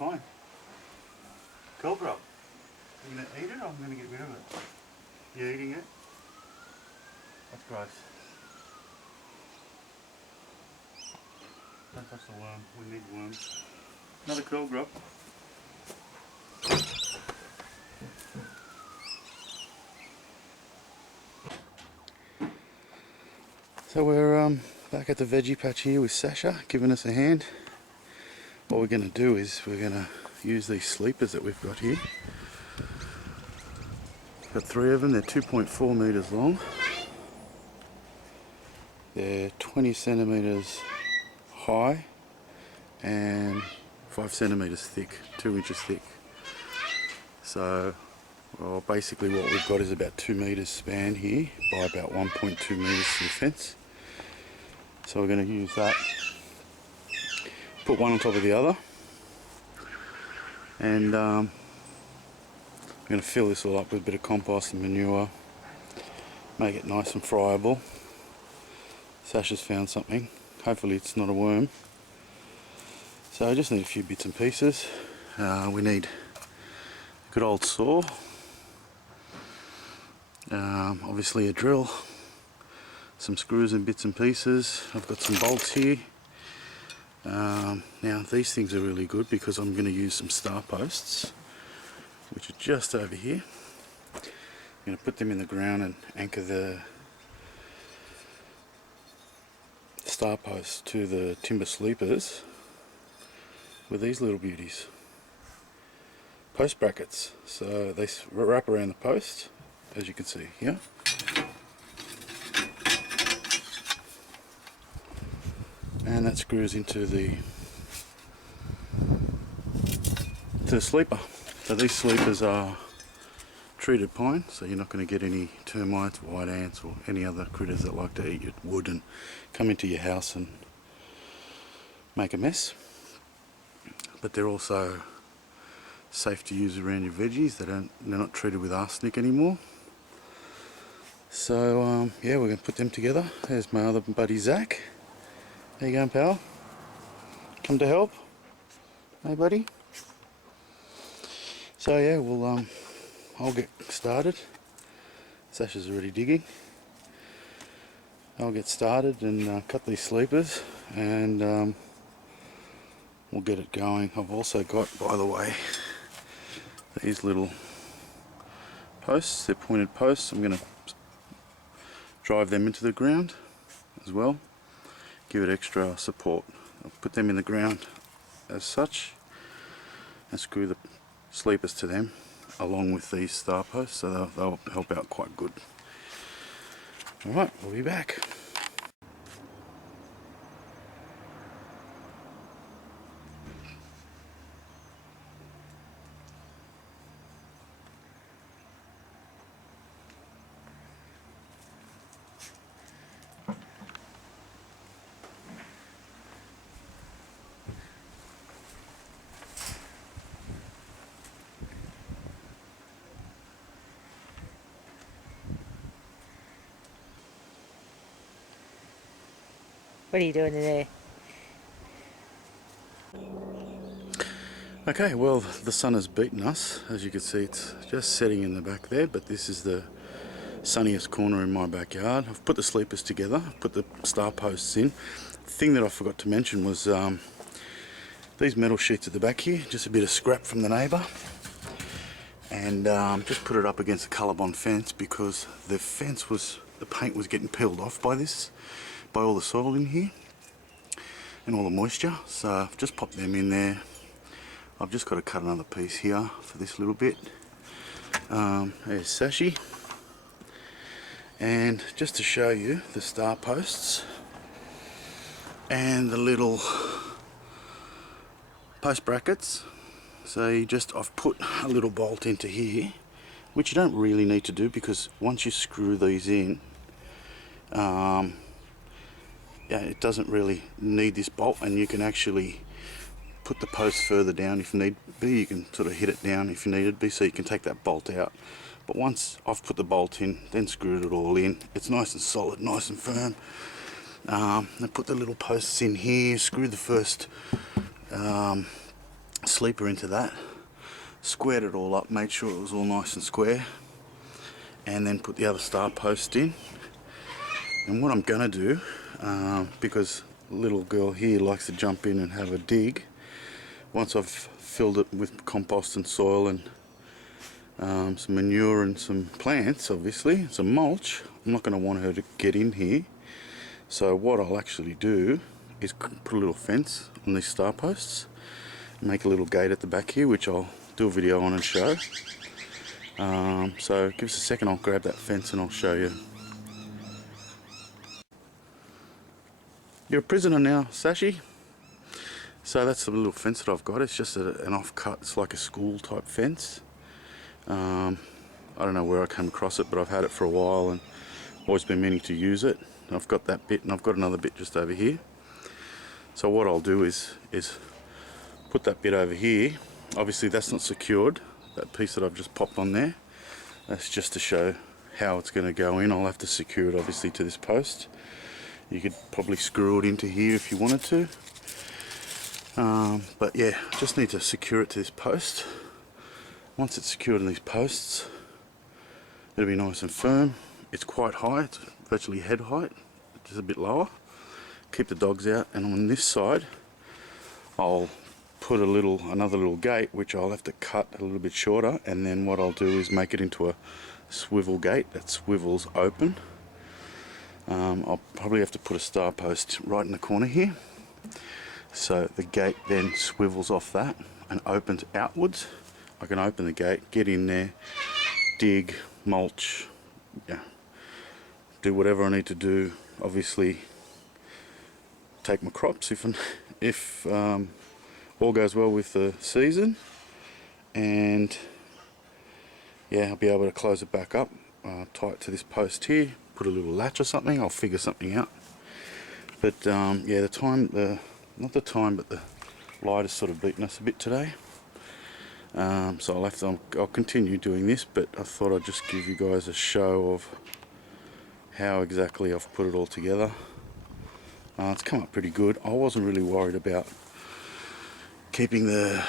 fine. Cobra. You gonna eat it or I'm gonna get rid of it? You eating it? That's gross. Don't touch the worm. We need worms. Another curl grub. So we're back at the veggie patch here with Sasha, giving us a hand. What we're going to do is we're going to use these sleepers that we've got here. Got 3 of them. They're 2.4 meters long. They're 20 centimeters high and 5 centimeters thick, 2 inches thick. So, well, basically what we've got is about 2 meters span here by about 1.2 meters to the fence. So we're going to use that, put one on top of the other, and we're going to fill this all up with a bit of compost and manure, make it nice and friable. Sasha's found something, hopefully it's not a worm. So I just need a few bits and pieces. We need a good old saw, obviously a drill, some screws and bits and pieces. I've got some bolts here. Now these things are really good because I'm going to use some star posts, which are just over here. I'm going to put them in the ground and anchor the star posts to the timber sleepers with these little beauties. Post brackets, so they wrap around the post, as you can see here. And that screws into the sleeper. So these sleepers are treated pine, so you're not going to get any termites, white ants or any other critters that like to eat your wood and come into your house and make a mess. But they're also safe to use around your veggies. They're not treated with arsenic anymore. So yeah, we're going to put them together. There's my other buddy Zach. How you going, pal? Come to help? Hey, buddy? So yeah, we'll I'll get started. Sasha's already digging. I'll get started and cut these sleepers, and we'll get it going. I've also got, by the way, these little posts. They're pointed posts. I'm going to drive them into the ground as well. Give it extra support. I'll put them in the ground as such and screw the sleepers to them along with these star posts, so they'll help out quite good. Alright, we'll be back. What are you doing today? Okay, well, the sun has beaten us. As you can see, it's just setting in the back there, but this is the sunniest corner in my backyard. I've put the sleepers together, I've put the star posts in. The thing that I forgot to mention was these metal sheets at the back here, just a bit of scrap from the neighbour, and just put it up against the Colorbond fence because the paint was getting peeled off by all the soil in here and all the moisture, so I've just popped them in there. I've just got to cut another piece here for this little bit. There's Sashi, and just to show you the star posts and the little post brackets. So I've put a little bolt into here, which you don't really need to do because once you screw these in, yeah, it doesn't really need this bolt, and you can actually put the post further down if need be. You can sort of hit it down if you need it be, so you can take that bolt out. But once I've put the bolt in, then screwed it all in, it's nice and solid, nice and firm. I put the little posts in here, screw the first sleeper into that, squared it all up, made sure it was all nice and square, and then put the other star post in. And what I'm gonna do, because little girl here likes to jump in and have a dig, once I've filled it with compost and soil and some manure and some plants, obviously, some mulch, I'm not going to want her to get in here. So what I'll actually do is put a little fence on these star posts, make a little gate at the back here, which I'll do a video on and show. So give us a second, I'll grab that fence and I'll show you. You're a prisoner now, Sashi. So that's the little fence that I've got. It's just an off-cut, it's like a school type fence. I don't know where I came across it, but I've had it for a while and always been meaning to use it. I've got that bit and I've got another bit just over here. So what I'll do is put that bit over here. Obviously that's not secured, that piece that I've just popped on there. That's just to show how it's going to go in. I'll have to secure it obviously to this post. You could probably screw it into here if you wanted to. But yeah, just need to secure it to this post. Once it's secured in these posts, it'll be nice and firm. It's quite high, it's virtually head height, just a bit lower. Keep the dogs out, and on this side I'll put another little gate, which I'll have to cut a little bit shorter, and then what I'll do is make it into a swivel gate that swivels open. I'll probably have to put a star post right in the corner here, so the gate then swivels off that and opens outwards. I can open the gate, get in there, dig, mulch, yeah, do whatever I need to do. Obviously take my crops if all goes well with the season, and yeah, I'll be able to close it back up, tie it to this post here, put a little latch or something. I'll figure something out. But yeah, not the time, but the light has sort of beaten us a bit today. So I'll continue doing this, but I thought I'd just give you guys a show of how exactly I've put it all together. It's come up pretty good. I wasn't really worried about keeping the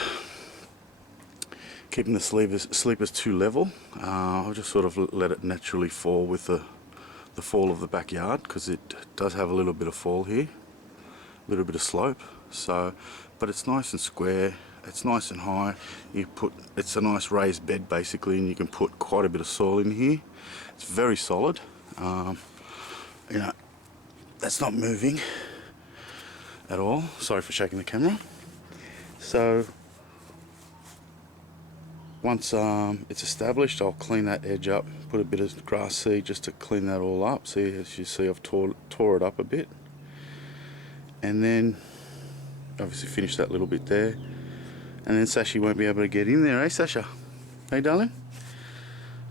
sleepers too level. I'll just sort of let it naturally fall with the fall of the backyard, because it does have a little bit of fall here, a little bit of slope. So, but it's nice and square. It's nice and high. It's a nice raised bed basically, and you can put quite a bit of soil in here. It's very solid. You know, that's not moving at all. Sorry for shaking the camera. So once it's established, I'll clean that edge up, put a bit of grass seed just to clean that all up. See, as you see, I've tore it up a bit, and then obviously finish that little bit there. And then Sashi won't be able to get in there, eh Sasha? Hey darling?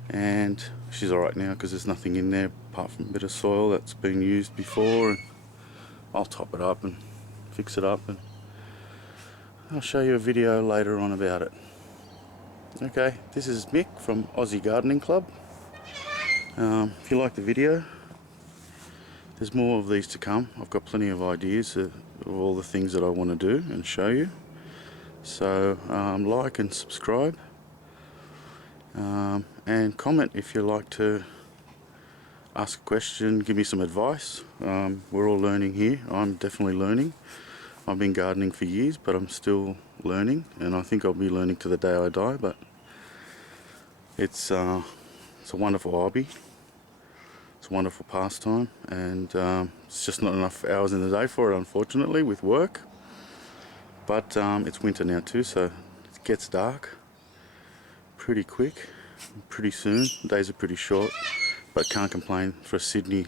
And she's alright now because there's nothing in there apart from a bit of soil that's been used before, and I'll top it up and fix it up, and I'll show you a video later on about it. Okay, this is Mick from Aussie Gardening Club. If you like the video, there's more of these to come. I've got plenty of ideas of all the things that I want to do and show you. So like and subscribe, and comment if you like to ask a question, give me some advice. We're all learning here. I'm definitely learning. I've been gardening for years, but I'm still learning, and I think I'll be learning to the day I die. But it's a wonderful hobby. It's a wonderful pastime, and it's just not enough hours in the day for it, unfortunately, with work. But it's winter now too, so it gets dark pretty quick, pretty soon. Days are pretty short, but can't complain for a Sydney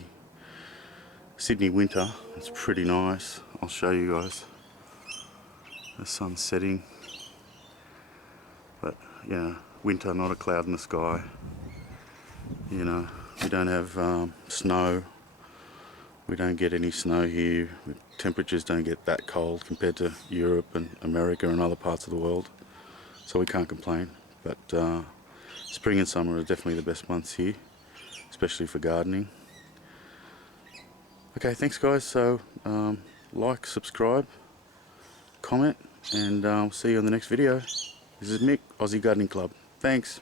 winter. It's pretty nice. I'll show you guys. The sun's setting, but yeah, winter, not a cloud in the sky. You know, we don't have snow. We don't get any snow here. Temperatures don't get that cold compared to Europe and America and other parts of the world, so we can't complain. But spring and summer are definitely the best months here, especially for gardening. Okay, thanks guys. So like, subscribe, comment, and I'll see you on the next video. This is Mick, Aussie Gardening Club. Thanks.